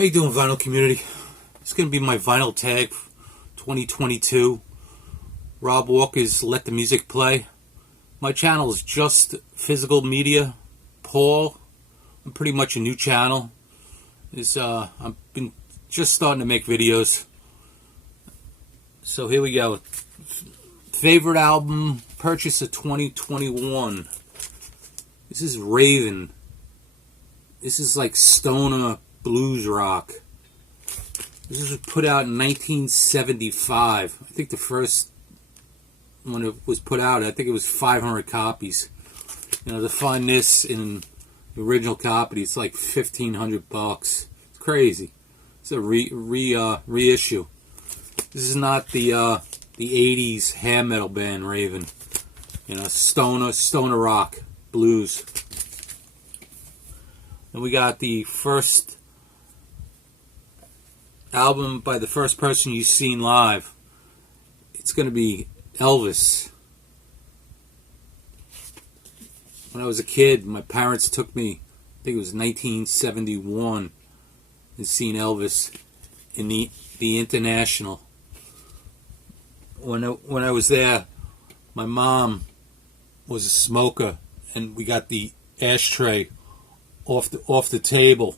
How you doing, vinyl community? It's going to be my vinyl tag 2022. Rob Walker's Let the Music Play. My channel is Just Physical Media Paul. I'm pretty much a new channel. I've been just starting to make videos. So here we go. Favorite album purchase of 2021. This is Raven. This is like stoner blues rock. This was put out in 1975. I think the first when it was put out, I think it was 500 copies. You know, to find this in the original copy, it's like $1,500. It's crazy. It's a reissue. This is not the 80s hair metal band Raven. You know, stoner rock blues. And we got the first album by the first person you've seen live. It's going to be Elvis. When I was a kid, my parents took me, I think it was 1971, and seen Elvis in the International. When I was there, my mom was a smoker, and we got the ashtray off the table,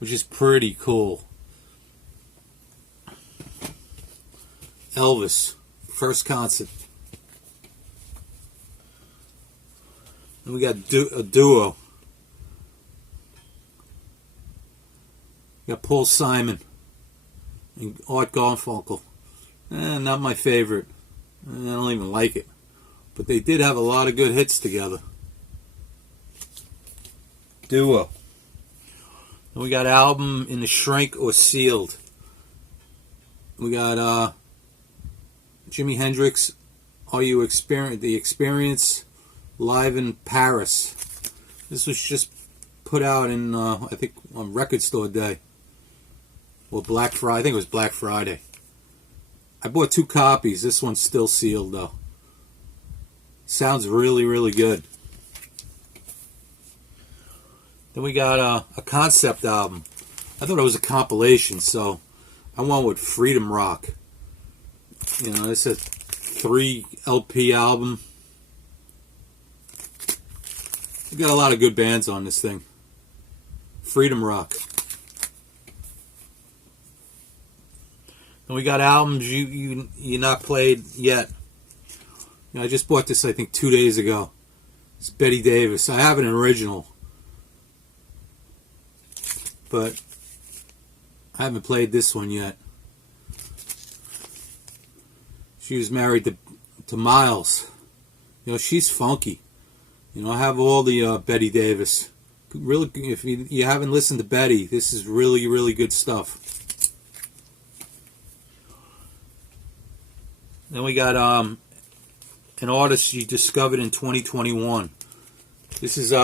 which is pretty cool. Elvis, first concert. And we got a duo. We got Paul Simon and Art Garfunkel. Not my favorite. I don't even like it. But they did have a lot of good hits together. Duo. And we got album in the shrink or sealed. We got Jimi Hendrix, Are You the Experience live in Paris. This was just put out in I think on Record Store Day or Black Friday. I think it was Black Friday. I bought 2 copies. This one's still sealed though. Sounds really, really good. Then we got a concept album. I thought it was a compilation, so I went with Freedom Rock. You know, it's a 3 LP album. We got a lot of good bands on this thing. Freedom Rock. And we got albums you not played yet. You know, I just bought this, I think, 2 days ago. It's Betty Davis. I have an original, but I haven't played this one yet. She was married to Miles. You know, she's funky. You know, I have all the Betty Davis. Really, if you haven't listened to Betty, this is really, really good stuff. Then we got an artist you discovered in 2021. This is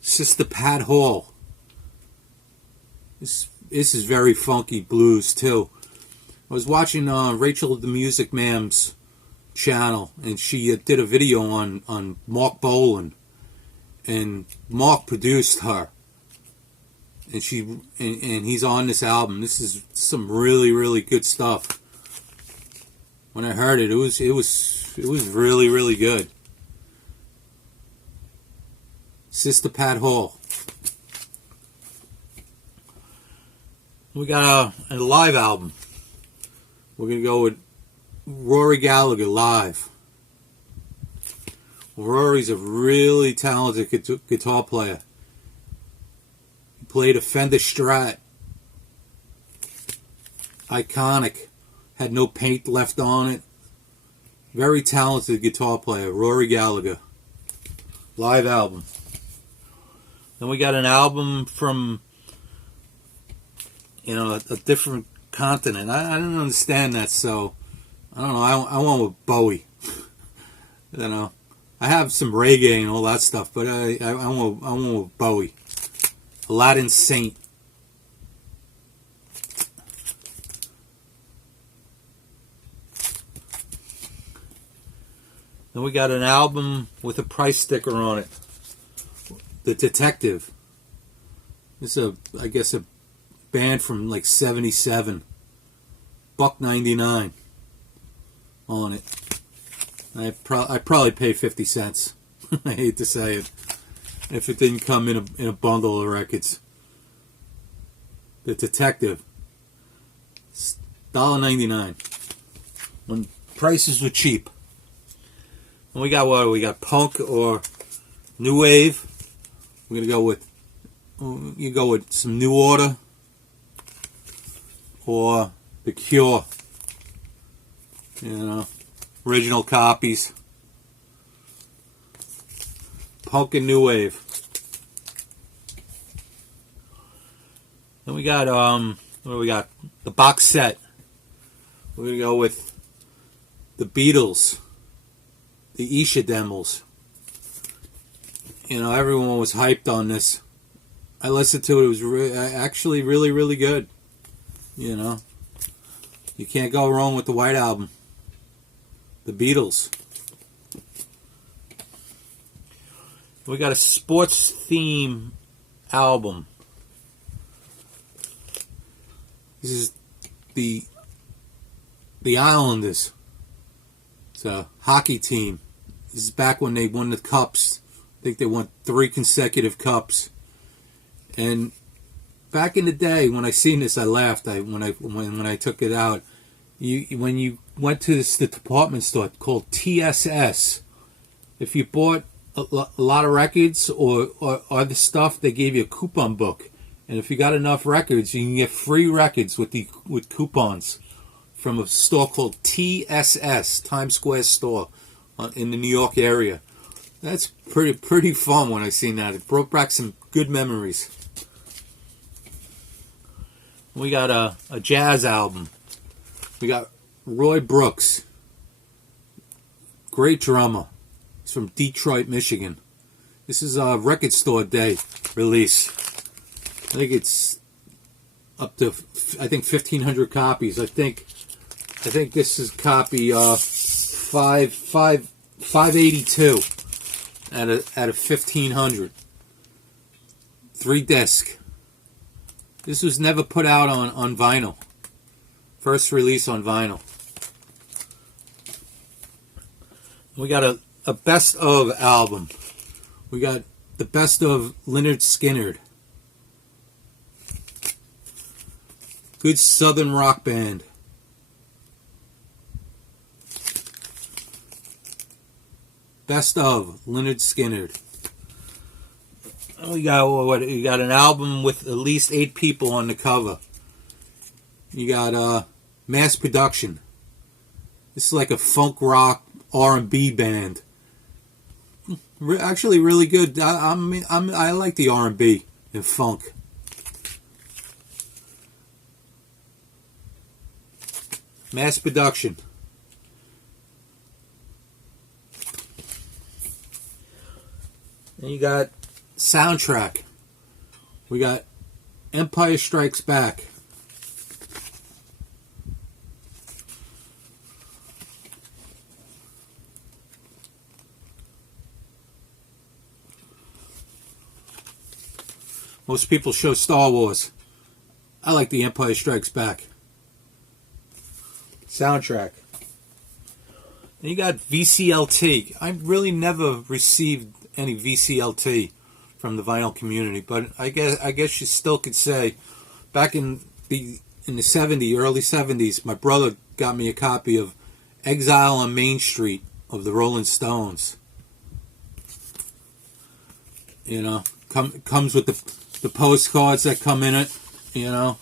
Sister Pat Hall. This is very funky blues too. I was watching Rachel the Music Mam's channel, and she did a video on Mark Bolan, and Mark produced her, and he's on this album. This is some really, really good stuff. When I heard it, it was really, really good. Sister Pat Hall. We got a live album. We're going to go with Rory Gallagher live. Rory's a really talented guitar player. He played a Fender Strat. Iconic. Had no paint left on it. Very talented guitar player, Rory Gallagher. Live album. Then we got an album from, you know, a different continent. I don't understand that, so I don't know. I went with Bowie. You know, I have some reggae and all that stuff, but I went with Bowie. Aladdin Saint. Then we got an album with a price sticker on it. The Detective. This is I guess a band from like 77. $1.99 on it. I'd probably pay 50 cents. I hate to say it. If it didn't come in a bundle of records. The Detective. It's $1.99. When prices were cheap. And we got what? We got punk or new wave. We're gonna go with some New Order or The Cure. You know, original copies. Punk and new wave. Then we got what do we got? The box set. We're gonna go with the Beatles, the Isha demos. You know, everyone was hyped on this. I listened to it. It was actually really, really good. You know, you can't go wrong with the White Album. The Beatles. We got a sports theme album. This is the Islanders. It's a hockey team. This is back when they won the cups. I think they won 3 consecutive cups. And back in the day, when I seen this, I laughed. When I took it out, when you went to the department store called TSS, if you bought a lot of records or other stuff, they gave you a coupon book. And if you got enough records, you can get free records with coupons from a store called TSS, Times Square store, in the New York area. That's pretty fun when I seen that. It brought back some good memories. We got a jazz album. We got Roy Brooks, great drummer. He's from Detroit, Michigan. This is a record store day release. I think it's up to 1,500 copies. I think this is copy 582 out of 1,500. 3 disc. This was never put out on vinyl. First release on vinyl. We got a best of album. We got the best of Leonard Skynyrd. Good southern rock band. Best of Leonard Skynyrd. And we got You got an album with at least 8 people on the cover. You got Mass Production. This is like a funk rock R&B band. Actually, really good. I like the R&B and funk. Mass Production. And you got Soundtrack. We got Empire Strikes Back. Most people show Star Wars. I like the Empire Strikes Back. Soundtrack. And you got VCLT. I really never received any VCLT from the vinyl community, but I guess you still could say, back in the early 70s, my brother got me a copy of Exile on Main Street of the Rolling Stones. You know, comes with the postcards that come in it. You know.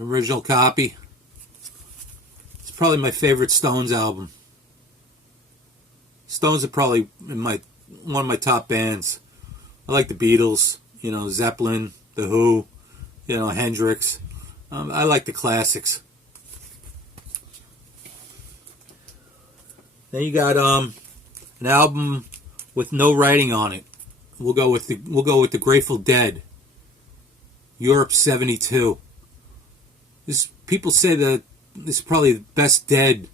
Original copy. It's probably my favorite Stones album. Stones are probably one of my top bands. I like the Beatles, you know, Zeppelin, The Who, you know, Hendrix. I like the classics. Then you got an album with no writing on it. We'll go with the Grateful Dead. Europe '72. People say that this is probably the best Dead,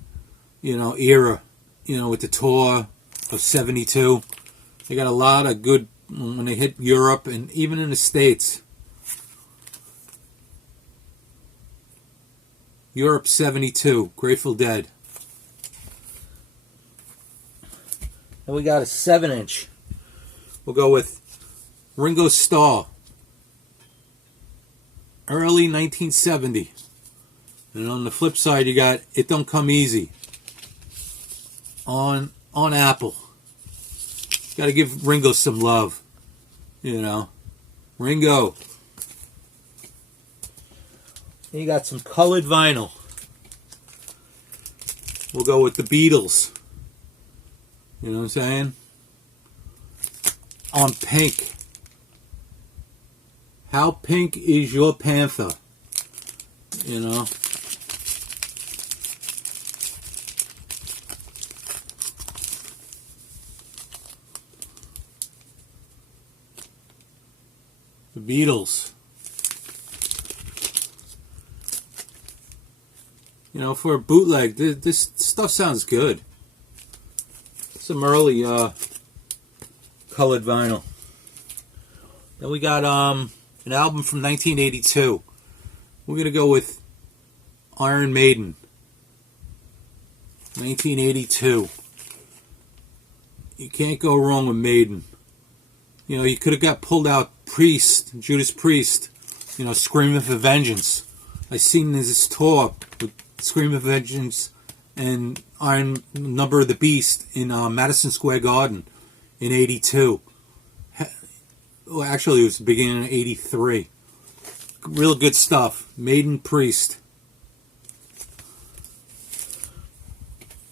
you know, era, you know, with the tour of '72. They got a lot of good when they hit Europe and even in the States. Europe 72, Grateful Dead. And we got a 7-inch. We'll go with Ringo Starr, early 1970. And on the flip side, you got It Don't Come Easy on Apple. Got to give Ringo some love, you know. Ringo. And you got some colored vinyl. We'll go with the Beatles. You know what I'm saying? On Pink. How Pink Is Your Panther? You know? The Beatles. You know, for a bootleg, this stuff sounds good. Some early colored vinyl. Then we got an album from 1982. We're going to go with Iron Maiden. 1982. You can't go wrong with Maiden. You know, you could have got pulled out Priest, Judas Priest, you know, Screaming for Vengeance. I seen this tour with Screaming for Vengeance and Iron Number of the Beast in Madison Square Garden in 82. Well, actually, it was the beginning of 83. Real good stuff. Maiden, Priest.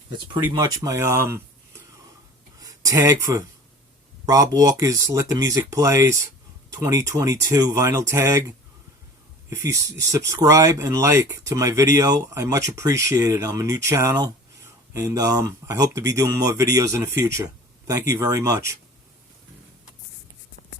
That's pretty much my tag for Rob Walker's Let the Music Plays 2022 vinyl tag. If you subscribe and like to my video, I much appreciate it. I'm a new channel, and I hope to be doing more videos in the future. Thank you very much.